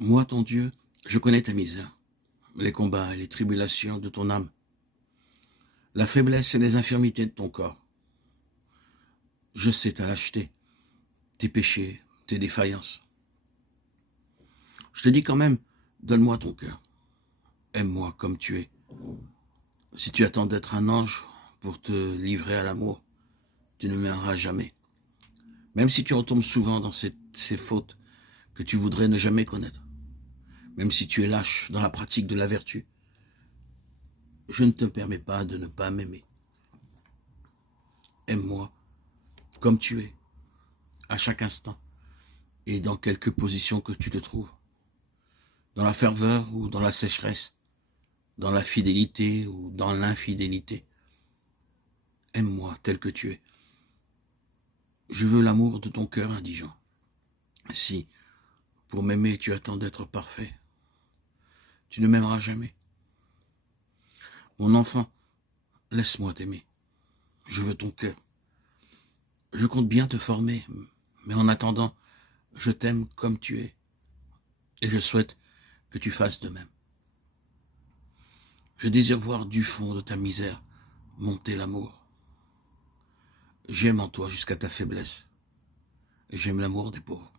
Moi, ton Dieu, je connais ta misère, les combats et les tribulations de ton âme, la faiblesse et les infirmités de ton corps. Je sais ta lâcheté, tes péchés, tes défaillances. Je te dis quand même, donne-moi ton cœur. Aime-moi comme tu es. Si tu attends d'être un ange pour te livrer à l'amour, tu ne m'aimeras jamais. Même si tu retombes souvent dans ces fautes que tu voudrais ne jamais connaître. Même si tu es lâche dans la pratique de la vertu, je ne te permets pas de ne pas m'aimer. Aime-moi comme tu es, à chaque instant, et dans quelque position que tu te trouves. Dans la ferveur ou dans la sécheresse, dans la fidélité ou dans l'infidélité. Aime-moi tel que tu es. Je veux l'amour de ton cœur indigent. Si, pour m'aimer, tu attends d'être parfait, tu ne m'aimeras jamais. Mon enfant, laisse-moi t'aimer. Je veux ton cœur. Je compte bien te former, mais en attendant, je t'aime comme tu es. Et je souhaite que tu fasses de même. Je désire voir du fond de ta misère monter l'amour. J'aime en toi jusqu'à ta faiblesse. J'aime l'amour des pauvres.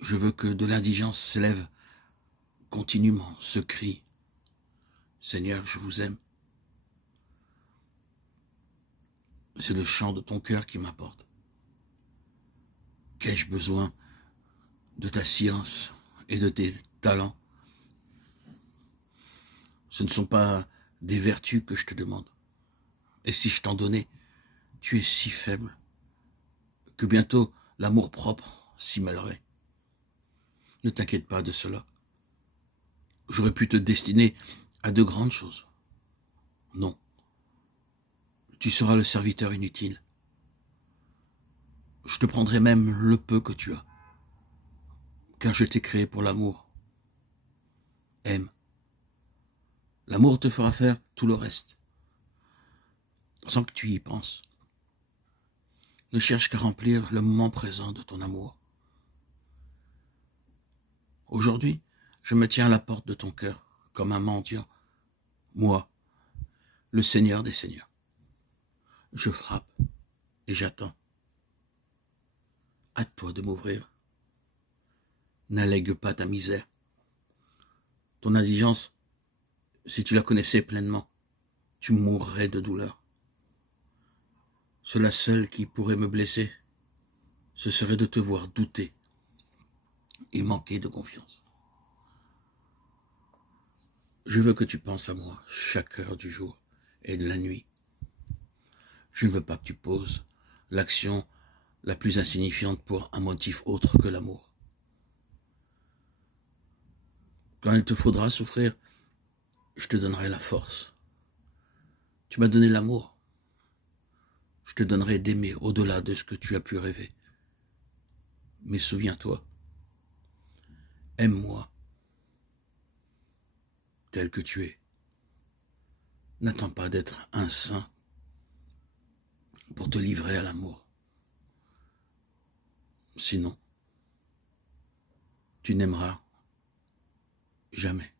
Je veux que de l'indigence s'élève continuellement ce cri. Seigneur, je vous aime. C'est le chant de ton cœur qui m'apporte. Qu'ai-je besoin de ta science et de tes talents? Ce ne sont pas des vertus que je te demande. Et si je t'en donnais, tu es si faible que bientôt l'amour-propre s'y mêlerait. Ne t'inquiète pas de cela. J'aurais pu te destiner à de grandes choses. Non. Tu seras le serviteur inutile. Je te prendrai même le peu que tu as, car je t'ai créé pour l'amour. Aime. L'amour te fera faire tout le reste, sans que tu y penses. Ne cherche qu'à remplir le moment présent de ton amour. Aujourd'hui, je me tiens à la porte de ton cœur, comme un mendiant. Moi, le Seigneur des Seigneurs. Je frappe et j'attends. À toi de m'ouvrir. N'allègue pas ta misère. Ton indigence, si tu la connaissais pleinement, tu mourrais de douleur. Cela seul qui pourrait me blesser, ce serait de te voir douter et manquer de confiance. Je veux que tu penses à moi chaque heure du jour et de la nuit. Je ne veux pas que tu poses l'action la plus insignifiante pour un motif autre que l'amour. Quand il te faudra souffrir, je te donnerai la force. Tu m'as donné l'amour. Je te donnerai d'aimer au-delà de ce que tu as pu rêver. Mais souviens-toi, aime-moi tel que tu es. N'attends pas d'être un saint pour te livrer à l'amour. Sinon, tu n'aimeras jamais.